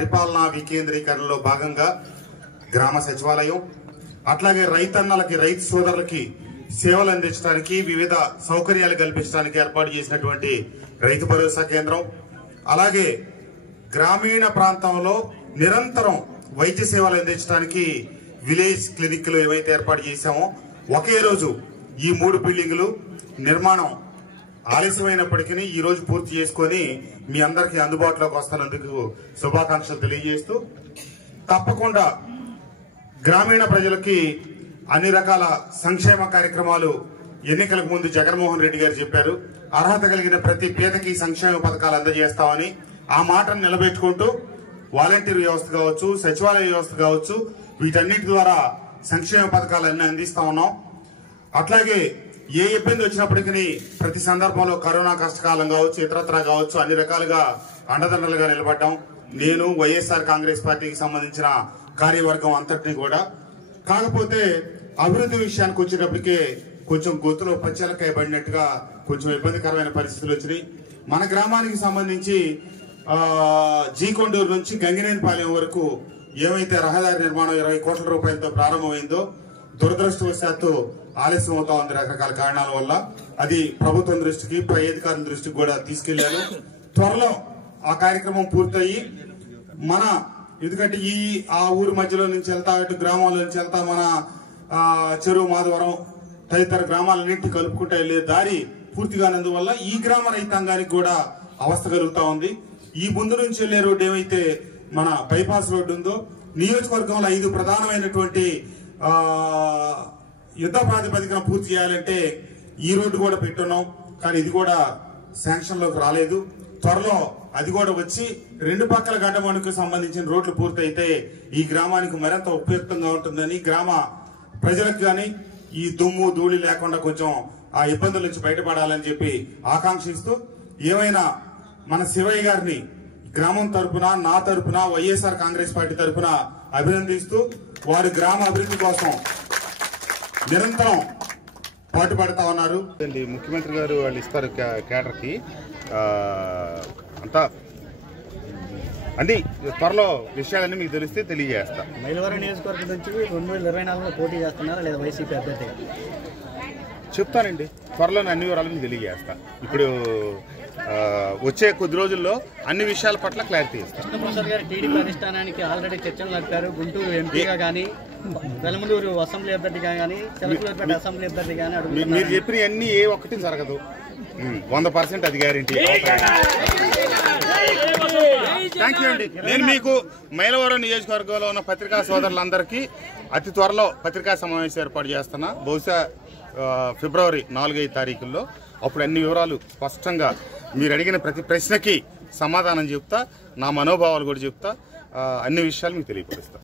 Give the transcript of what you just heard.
పరిపాలనా వికేంద్రీకరణలో భాగంగా గ్రామ సచివాలయం అట్లాగే రైతన్నలకి రైతు సోదరులకి సేవలు అందించడానికి వివిధ సౌకర్యాలు కల్పించడానికి ఏర్పాటు చేసినటువంటి రైతు భరోసా కేంద్రం, అలాగే గ్రామీణ ప్రాంతంలో నిరంతరం వైద్య సేవలు అందించడానికి విలేజ్ క్లినిక్లు ఏవైతే ఏర్పాటు చేశామో ఒకే రోజు ఈ 3 బిల్డింగులు నిర్మాణం ఆలస్యమైనప్పటికీ ఈ రోజు పూర్తి చేసుకుని మీ అందరికీ అందుబాటులోకి వస్తున్నందుకు శుభాకాంక్షలు తెలియజేస్తూ, తప్పకుండా గ్రామీణ ప్రజలకి అన్ని రకాల సంక్షేమ కార్యక్రమాలు ఎన్నికలకు ముందు జగన్మోహన్ రెడ్డి గారు చెప్పారు. అర్హత కలిగిన ప్రతి పేదకి సంక్షేమ పథకాలు అందజేస్తామని ఆ మాటను నిలబెట్టుకుంటూ వాలంటీర్ వ్యవస్థ కావచ్చు, సచివాలయ వ్యవస్థ కావచ్చు, వీటన్నిటి ద్వారా సంక్షేమ పథకాలన్నీ అందిస్తా ఉన్నాం. అట్లాగే ఏ ఇబ్బంది వచ్చినప్పటికీ ప్రతి సందర్భంలో కరోనా కష్టకాలం కావచ్చు, ఇతరత్ర కావచ్చు, అన్ని రకాలుగా అండదండలుగా నిలబడ్డాం. నేను వైఎస్ఆర్ కాంగ్రెస్ పార్టీకి సంబంధించిన కార్యవర్గం అంతటినీ కూడా. కాకపోతే అభివృద్ధి విషయానికి వచ్చేటప్పటికే కొంచెం గొంతులో పచ్చలకాయ పడినట్టుగా కొంచెం ఇబ్బందికరమైన పరిస్థితులు వచ్చినాయి. మన గ్రామానికి సంబంధించి జీకొండూరు నుంచి గంగినేనిపాలెం వరకు ఏమైతే రహదారి నిర్మాణం 20 కోట్ల రూపాయలతో ప్రారంభమైందో దురదృష్టవశాత్తు ఆలస్యం అవుతా ఉంది రకరకాల కారణాల వల్ల. అది ప్రభుత్వం దృష్టికి, పై అధికారుల దృష్టికి కూడా తీసుకెళ్లాను. త్వరలో ఆ కార్యక్రమం పూర్తయి ఎందుకంటే ఆ ఊరి మధ్యలో నుంచి వెళ్తా, ఇటు గ్రామాల నుంచి వెళ్తా మన చెరువు మాధవరం తదితర గ్రామాలన్నింటినీ కలుపుకుంటా వెళ్లే దారి పూర్తిగానందువల్ల ఈ గ్రామ రైతాంగానికి కూడా అవస్థ కలుగుతా ఉంది. ఈ ముందు నుంచి వెళ్లే రోడ్డు ఏమైతే మన బైపాస్ రోడ్డు ఉందో, నియోజకవర్గంలో 5 ప్రధానమైనటువంటి యుద్ధ ప్రాతిపదికన పూర్తి చేయాలంటే ఈ రోడ్డు కూడా పెట్టున్నాం. కానీ ఇది కూడా శాంక్షన్ లోకి రాలేదు. త్వరలో అది కూడా వచ్చి 2 పక్కల గడ్డమణుకు సంబంధించిన రోడ్లు పూర్తయితే ఈ గ్రామానికి మరింత ఉపయుక్తంగా ఉంటుందని, గ్రామ ప్రజలకు గాని ఈ దుమ్ము ధూళి లేకుండా కొంచెం ఆ ఇబ్బందుల నుంచి బయటపడాలని చెప్పి ఆకాంక్షిస్తూ, ఏమైనా మన శివయ్య గారిని గ్రామం తరపున, నా తరపున, వైఎస్ఆర్ కాంగ్రెస్ పార్టీ తరపున అభినందిస్తూ, వారి గ్రామ అభివృద్ధి కోసం నిరంతరం పాటుపడతా ఉన్నారు. ముఖ్యమంత్రి గారు వాళ్ళు ఇస్తారు కేడర్ కి అంతా అంటే త్వరలో విషయాలన్నీ మీకు తెలిస్తే తెలియజేస్తా. మైలవరం నియోజకవర్గం నుంచి 2024లో పోటీ చేస్తున్నారా లేదా వైసీపీ అభ్యర్థిగా? చెప్తానండి, త్వరలో అన్ని వివరాలు మీకు తెలియజేస్తా. ఇప్పుడు వచ్చే కొద్ది రోజుల్లో అన్ని విషయాల పట్ల క్లారిటీ ఇస్తాను. కృష్ణప్రసాద్ గారు టీడీపీ అధిష్టానానికి ఆల్రెడీ చర్చలు నడిపారు. గుంటూరు ఎంపీగా కానీ, వెలమలూరు అసెంబ్లీ అభ్యర్థిగా కానీ, చిలకలూరుపేట అసెంబ్లీ అభ్యర్థి కానీ మీరు చెప్పిన అన్ని ఏ ఒక్కటి జరగదు. 100% అది గ్యారెంటీ. థ్యాంక్ యూ అండి. నేను మీకు మైలవరం నియోజకవర్గంలో ఉన్న పత్రికా సోదరులందరికీ అతి త్వరలో పత్రికా సమావేశం ఏర్పాటు చేస్తున్నా. బహుశా ఫిబ్రవరి 4-5 తారీఖుల్లో. అప్పుడు అన్ని వివరాలు స్పష్టంగా మీరు అడిగిన ప్రతి ప్రశ్నకి సమాధానం చెప్తా, నా మనోభావాలు కూడా చెప్తా, అన్ని విషయాలు మీకు తెలియపరుస్తా.